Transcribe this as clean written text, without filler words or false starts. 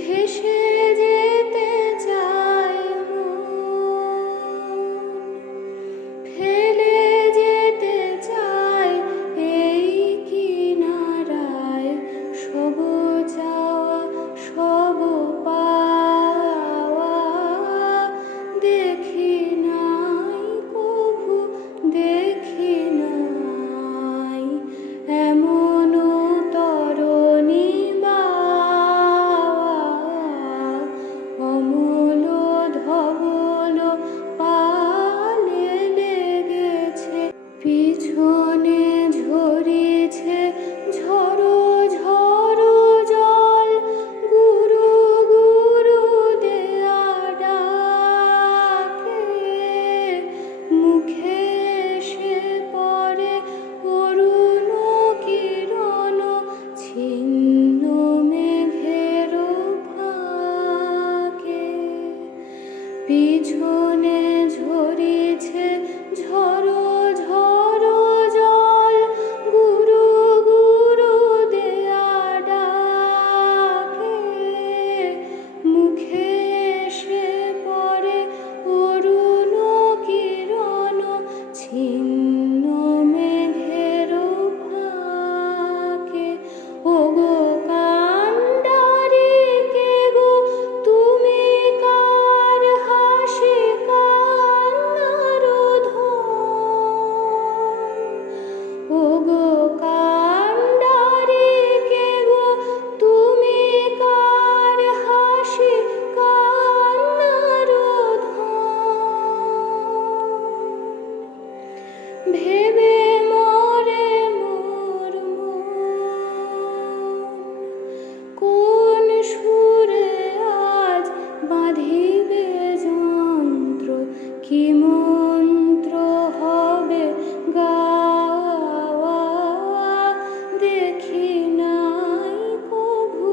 ভেসে যেতে চায় মন, ফেলে যেতে চায় এই কিনারায়, সব চাওয়া সব পাওয়া দেখি নাই কভু, দেখি নাই এমন তরণী অমল ধবল পালে লেগেছে, পিছনে ঝরিছে ঝড়ো ঝড়ো জল, গুরু গুরু দেয়া ডাকে, মুখে এসে পড়ে অরুণ কিরণ, ছিন্ন মেঘের ফাঁকে, পিছনে ঝরিছে ঝড়ো ঝড়ো জল, গুরু গুরু দেয়া ডাকে, মুখে এসে পড়ে অরুণ কিরণ, ছিন্ন মেঘের ফাঁকে। ওগো কান্ডারি কে গো তুমি, কার হাসি কান্নার ধন, ওগো কান্ডারি কে গো তুমি, কার হাসি কান্নার ধন, ভেবে মরে মোর মন, কোন সুরে আজ বাঁধিবে যন্ত্র, কি মন্ত্র হবে গাওয়া, দেখি নাই কভু,